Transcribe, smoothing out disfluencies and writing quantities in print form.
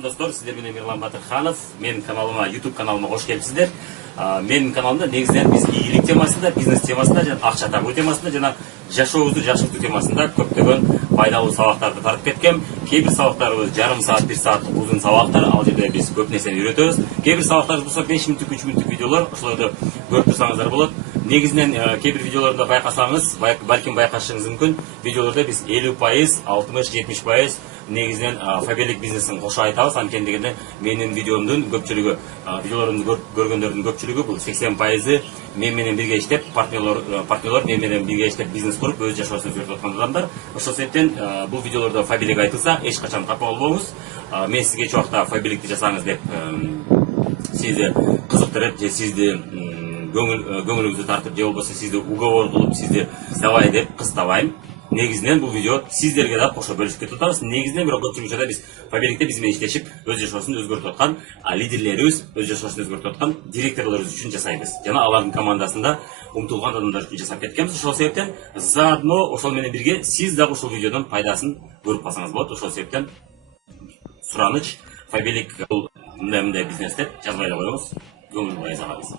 Достор, сіздер менен Мирлан Батырханов. Менің каналыма, YouTube каналыма қош келіпсіздер. Менің каналымда негізінен біз игілік темасында, бизнес темасында, және ақша табу темасында, және жашауымызды жақсарту темасында көптеген пайдалы сабақтарды тартып кеткем. Кейбір сабақтарымыз жарым сағат, 1 сағаттық ұзын сабақтар, ал жерде біз көп нәрсені үйретеміз. Кейбір сабақтарымыз болса 5 минуттық, 3 минуттық видеолар, ошоларды көріп тұрсаңыздар болады. Негізінен кейбір видеоларда байқасаңыз, бәлкім байқашыңыз мүмкін, видеоларда біз 50%, 60-70% негізінен фабелик бизнесін қоша айтабыз. Анткени дегенде менің видеомдың көпчүлүгү, видеоларымды көргөндөрдүн көпчүлүгү бул 80% мен менен бирге иштеп, партнерлор мен менен бирге иштеп бизнес куруп өз жашоосун өзгөртүп аткан адамдар. Ошол себептен бул видеолордо фабелик айтылса, эч качан капа болбоңуз. Мен сизге эч убакта фабеликти жасаңыз деп сизди кызыктырып, же сизди көңүлүңүздү тартып, же болбосо сизди уговор кылып, сизди давай деп кыстабайм. Негізінен бұл видео сіздерге да қоша бөлісіп кетіп отырмыз. Негізінен бір көпчүлүк біз фабеликте бізмен иштешип, өз жашоосын өзгөртүп аткан лидерлерибиз, өз жашоосын өзгөртүп аткан директорлорубуз үчүн жасайбыз. Жана алардын командасында умтулган адамдар үчүн жасап кеткенбиз. Ошол себептен заодно ошол менен бирге сиз дагы ушул видеодон пайдасын көрүп калсаңыз болот. Ошол себептен сураныч фабелик бул мындай бизнес деп жазбай да коюңуз. Көңүл байыз алабыз.